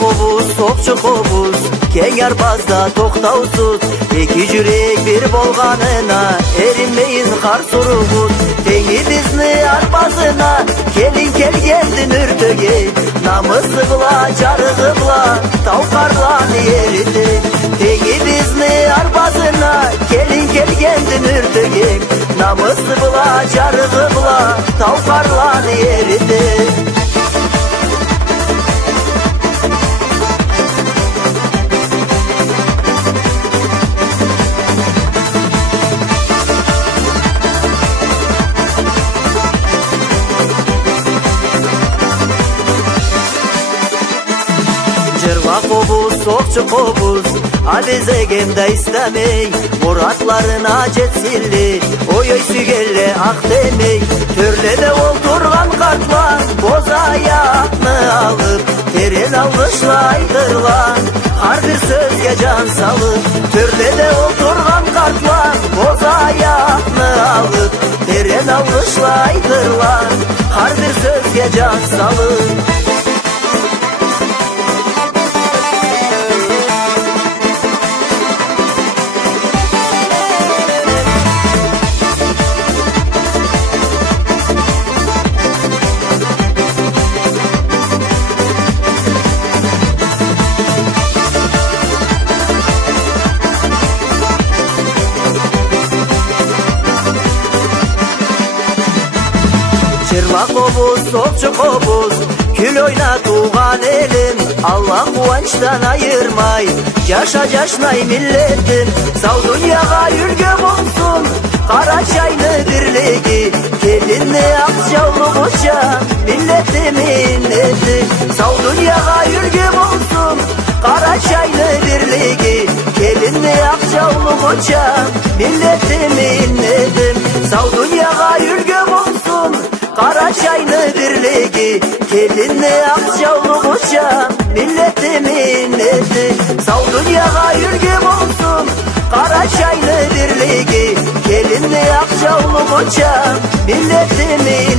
кобуз, сокчу кобуз, кең арбазда токтоусуз, эки жүрек бир болганына эринбейин кар суругуз. Теңибизни арбасына келин келгендин үртөге, намысы кыла, жарыгы кыла, таукарланы эрите. Теңибизни арбасына келин келгендин үртөге, намысы кыла, жарыгы кыла, таукарланы эрите. Жырга кобуз, сокчу кобуз, ализеген да истемей, муратларына жетсинли, ой сүйгеле ак демей. Төрлөдө олтурган картлар боз аякны алып, терен алгышлайдырлар, ар бир сөзгө жан салып. Төрлөдө олтурган картлар боз аякны алып, терен алгышлайдырлар, ар бир сөзгө жан салып. Жырга кобуз, сокчу кобуз, күл ойна туган элим, Алла кубанычтан айырмай, жаша жашнай миллетим. Сау дүйнөгө үлгү болсун кара чайны бирлиги, келинни ак жаулугуча миллетимин эти. Сау дүйнөгө үлгү болсун кара чайны бирлиги, келинни ак жаулугуча миллетимин этим. Сау дүйнөгө үлгү болсун кара чайны бирлиги, келинни ак жаулугуча миллетимин эти. Сау дүйнөгө үлгү болсун кара чайны бирлиги, келинни ак жаулугуча миллетимин